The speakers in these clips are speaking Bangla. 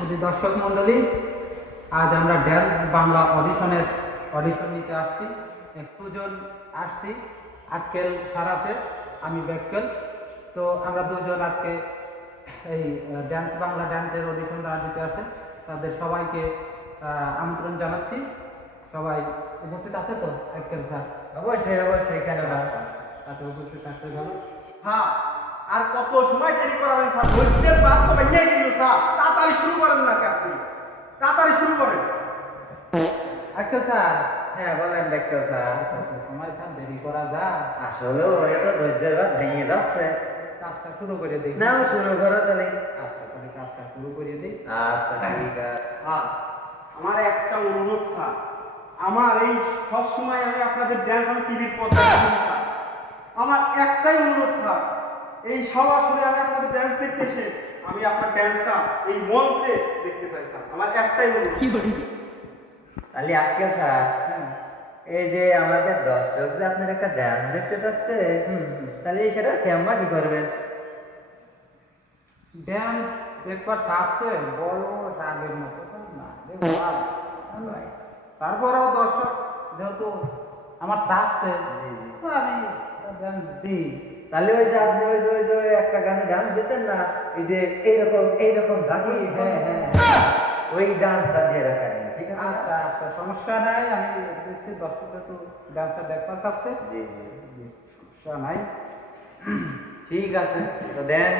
শুধু দর্শক মন্ডলী, আজ আমরা ড্যান্স বাংলা অডিশন নিতে আসছি। দুজন আসছি, আক্কেল সারাফে, আমি ব্যাক্কেল। তো আমরা দুজন আজকে এই ড্যান্স বাংলা ড্যান্সের অডিশন দিতে আসে। তাদের সবাইকে আমন্ত্রণ জানাচ্ছি। সবাই উপস্থিত আছে তো? আক্কেল স্যার অবশ্যই কেন না? তাতে উপস্থিত থাকতে ভালো। হ্যাঁ, আর কত সময় দেরি করাবেন স্যার? ধৈর্যের বাদ তো ভেঙে গেল স্যার। তাড়াতাড়ি শুরু করেন না আপনি, তাড়াতাড়ি শুরু করেন। আক্কেল স্যার, হ্যাঁ বলেন ডাক্তার স্যার। কত সময় স্যার দেরি করা যায়? আসলে এত ধৈর্যের বাদ ভেঙে যাচ্ছে। কাজটা শুরু করে দিই। না শুরু করো তাহলে। আচ্ছা, তাহলে কাজটা শুরু করে দিই। আচ্ছা ঠিক আছে। স্যার, আমার একটা অনুরোধ স্যার, আমার এই সব সময় আমি আপনাদের ড্যান্স আমি টিভির পর্দায় দেখি স্যার। আমার একটাই অনুরোধ স্যার, এই সরাসরি আমি আপনাদের ড্যান্স দেখতে এসে আমি আপনার ড্যান্সটা এই মঞ্চে দেখতে চাই স্যার। আমার একটাই অনুরোধ। তাহলে আক্কেল স্যার, এই যে আমাদের দর্শক যে আপনার একটা ড্যান্স দেখতে চাচ্ছে, তাহলে সেটা কেমন কি করবেন? ড্যান্স দেখবার চাচ্ছে, বড় আগের মতো তো না। দেখো তারপরেও দর্শক যেহেতু আমার চাচ্ছে, তো আমি ড্যান্স দিই। তাহলে ওই যে আপনি ওই যে একটা গানে ডান্স দিতেন না, এই যে এইরকম ঝাঁকি, ওই ডান্সটা দিয়ে রাখেন, ঠিক আছে? আচ্ছা আচ্ছা, সমস্যা নাই, আমি দিচ্ছি। দর্শক যেহেতু ড্যান্সটা দেখবার চাচ্ছে, সমস্যা নাই। ঠিক আছে, তো দেন।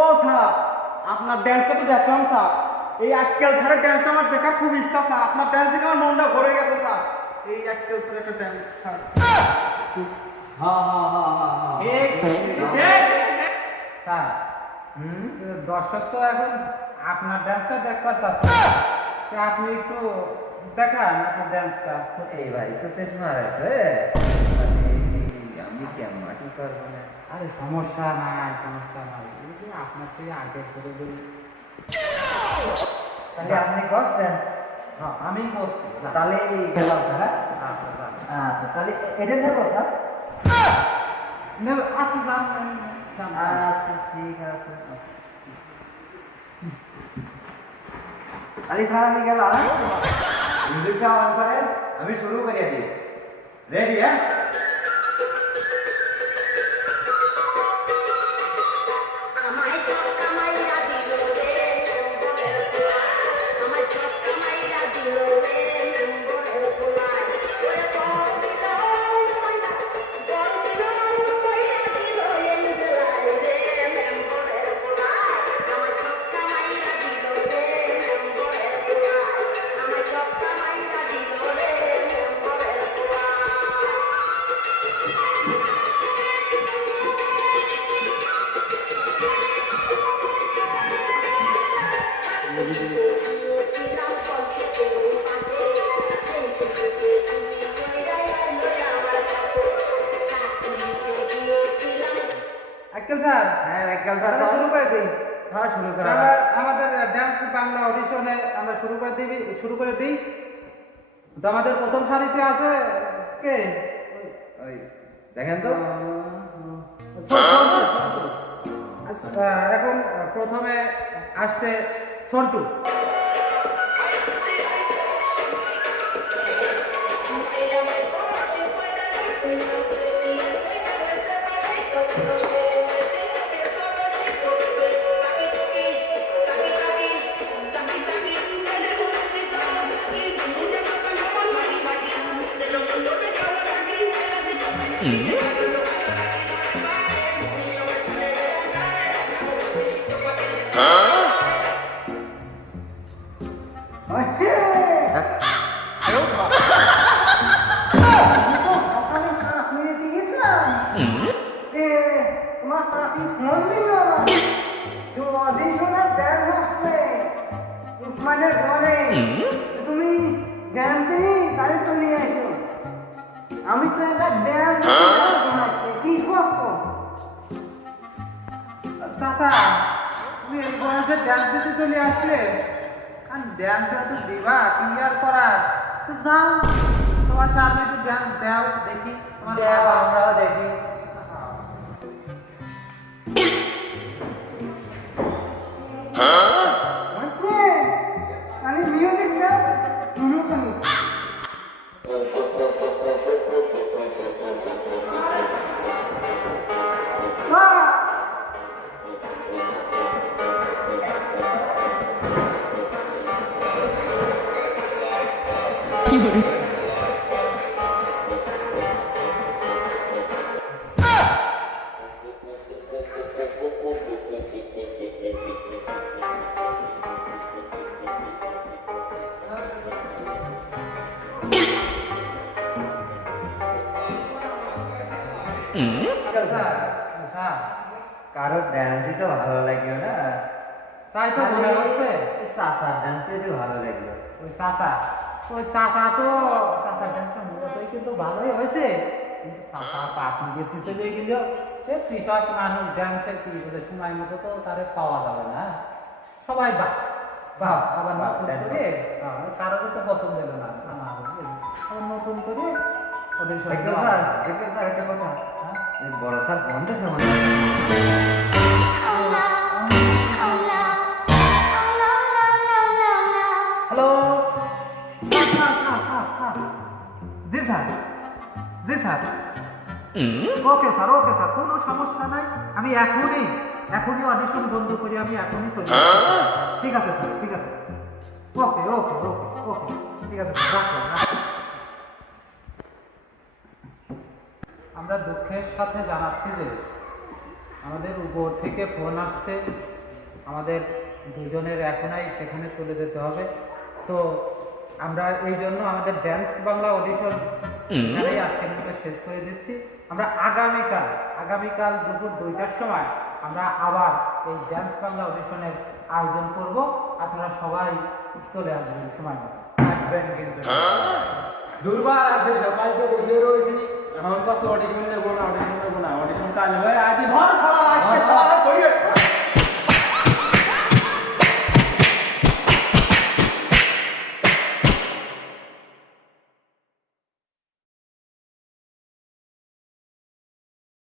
ও স্যার, আপনার ড্যান্সটা তো দেখলাম স্যার। এই আক্কেল স্যারের ড্যান্সটা আমার দেখার খুব ইচ্ছা স্যার। আপনার ড্যান্স দেখে আমার মনটা ভরে গেছে স্যার। এই আক্কেল স্যারের একটা ড্যান্স স্যার। স্যার, দর্শক তো এখন আপনার ড্যান্সটা দেখবার চাচ্ছে, তো আপনি একটু দেখান আপনার ড্যান্সটা। এই ভাই তো চেষ্টা আছে, আমি কেমন কি করবো না? আরে সমস্যা নাই, সমস্যা নাই, এই যে আপনার থেকে আগে করে দিই। তাহলে আপনি করছেন? হ্যাঁ, আমি বসছি। তাহলে গেলাম হ্যাঁ। আচ্ছা যান। আচ্ছা তাহলে এটা নেবো স্যার। আপনি যান, যান। আচ্ছা ঠিক আছে। তাহলে স্যার আমি গেলাম। মিউজিকটা অন করেন, আমি শুরু করে দিই। রেডি? হ্যাঁ। আক্কেল স্যার, হ্যাঁ একদম স্যার, তাহলে শুরু করে দিই। হ্যাঁ শুরু করা। আমরা আমাদের ড্যান্স বাংলা অডিশনে আমরা শুরু করে দিই। তো আমাদের প্রথম সারিতে আছে কে? ওই দেখেন তো। এখন প্রথমে আসছে সন্টু। তোমার কাকি ফোন দিল তো অডিশনের ড্যান্স হচ্ছে উসমানের ঘরে তুমি ড্যান্স দিই তাহলে চলে আসো আমি তো একটা ড্যান্স কি করবো চাচা তুমি এই বয়সে ড্যান্স দিতে চলে আসলে, আর ড্যান্স তো দিবা ক্লিয়ার করার, তো যাও তোমার সামনে একটু ড্যান্স দাও দেখি তোমার বাবা। আমরাও দেখি আমি মিউজিক দাও তুমি কারো ড্যান্সই তো ভালো লাগলো না, তাই তো মনে হচ্ছে। চাষার ড্যান্সটা একটু ভালো লাগলো। ওই চাচা চাচার ড্যান্সটা মূলতই কিন্তু ভালোই হয়েছে, কিন্তু চাচা পাপ নিজের পিছনে গেল সে কৃষক মানুষ ড্যান্সের কি বলে সময় মতো তো তারে পাওয়া যাবে না, সবাই আবার নতুন করে কারোর তো পছন্দ হলো না আবার নতুন করে ওদের সঙ্গে একটা কথা, এই বড় স্যার বন্ধেছে মানে হ্যালো, জি স্যার, জি sir, okay sir, okay sir, কোনো সমস্যা নাই, আমি এখনই অডিশন বন্ধ করি, আমি এখনই চলে যাচ্ছি। ঠিক আছে স্যার, ঠিক আছে, ওকে ওকে ওকে ওকে, ঠিক আছে স্যার, রাখলাম। আমরা দুঃখের সাথে জানাচ্ছি যে আমাদের উপর থেকে ফোন আসছে, আমাদের দুজনের এখনই সেখানে চলে যেতে হবে। তো আমরা এই জন্য আমাদের ড্যান্স বাংলা অডিশন এখানেই আজকের মতো শেষ করে দিচ্ছি। আমরা আগামীকাল দুপুর 2টার সময় আমরা আবার এই ড্যান্স বাংলা অডিশনের আয়োজন করব। আপনারা সবাই চলে আসবেন সময় মতো, থাকবেন কিন্তু। দুর্বার আছে, সবাইকে বসিয়ে রয়েছি, এখন পাশে অডিশন নেবো না, অডিশন কাজ হয় আজ ঘর খাওয়া আজকে খাওয়া